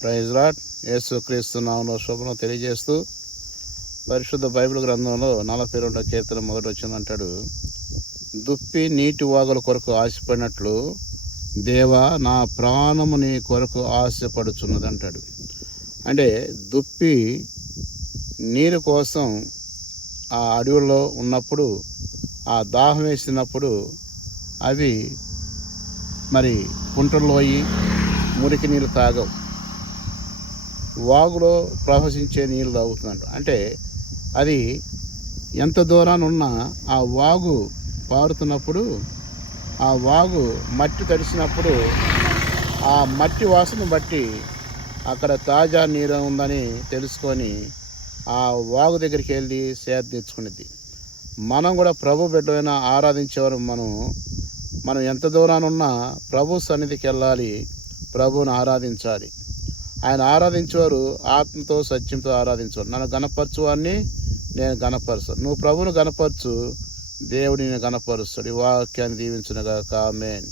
Praise lord. యేసుక్రీస్తు నామములో శుభములు తెలియజేస్తూ పరిశుద్ధ బైబిల్ గ్రంథంలో 42వ కీర్తన 1వ వచనం అంటాడు, దుప్పి నీటి వాగుల కొరకు ఆశపడినట్లు దేవా నా ప్రాణము నీ కొరకు ఆశపడుచున్నది అంటాడు. అంటే దుప్పి నీరు కోసం ఆ అడవుల్లో ఉన్నప్పుడు, ఆ దాహం వేసినప్పుడు అవి మరి కుంటల్లోయి మురికి నీళ్ళు తాగవు, వాగులో ప్రవహించే నీళ్ళు తాగుతున్నాడు. అంటే అది ఎంత దూరాన్ని ఉన్నా ఆ వాగు పారుతున్నప్పుడు, ఆ వాగు మట్టి తడిసినప్పుడు ఆ మట్టి వాసన బట్టి అక్కడ తాజా నీరు ఉందని తెలుసుకొని ఆ వాగు దగ్గరికి వెళ్ళి సేద తెచ్చుకునేది. మనం కూడా ప్రభు బిడ్డలైన ఆరాధించేవారు మనం ఎంత దూరాన్ని ఉన్నా ప్రభు సన్నిధికి వెళ్ళాలి, ప్రభువుని ఆరాధించాలి. ఆయన ఆరాధించేవారు ఆత్మతో సత్యంతో ఆరాధించేవారు. నన్ను గణపరచువాన్ని నేను గణపరుస్తాను. నువ్వు ప్రభువును గణపరచు, దేవుడిని గణపరుస్తాడు. ఈ వాక్యాన్ని దీవించునుగాక. ఆమేన్.